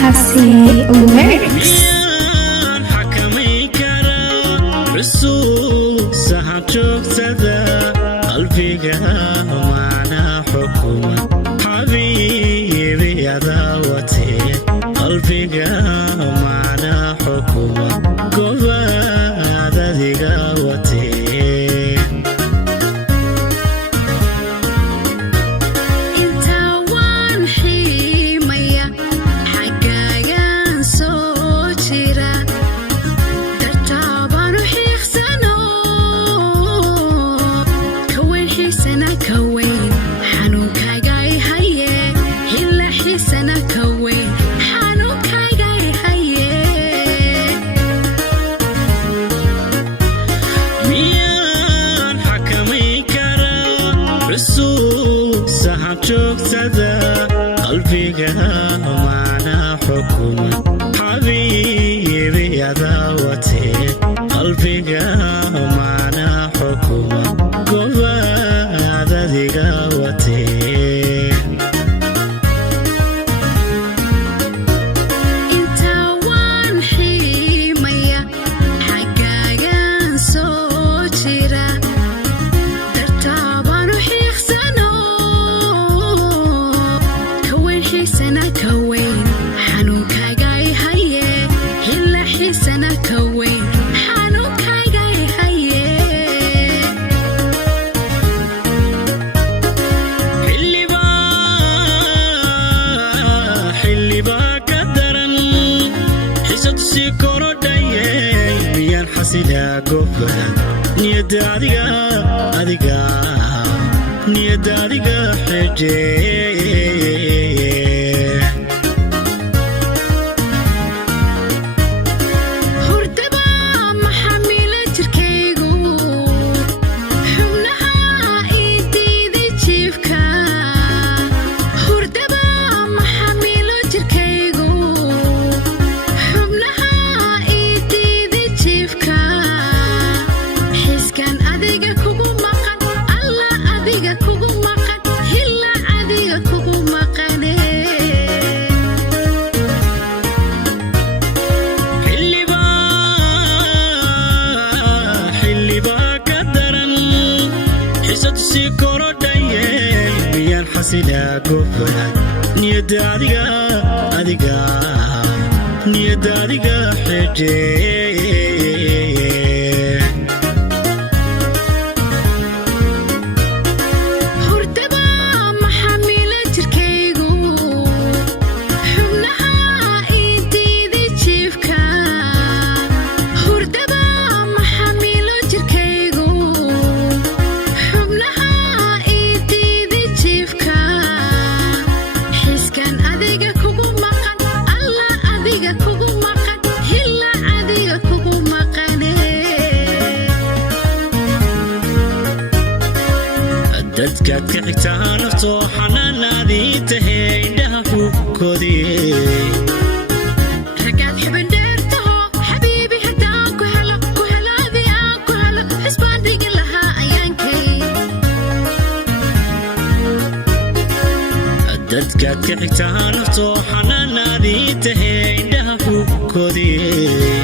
Hasi Works. رسول سحب شوكتدا قلبيقا معنا حكومة حبيبي يا دعوتي قلبيقا معنا حكومة قوة ذي قوتي سحب شوكتدا قلبيقا معنا حكومة حبيبي يا دعوتي قلبيقا معنا حكومة قوة ذي قوتي حسينا قبل نيدا ديقا حجي حسينا قبل نيدا ديقا حجي dadka kicigtaa naftoo xanaanaadii tahay indhaha xuubkoodii ragaad xibin dheertaho xabiibi haddaan ku helaadii aan ku helo xisbaan dhigi lahaa ayaankay dadka kicigtaa naftoo xanaanaadii tahay indhaha xuubkoodii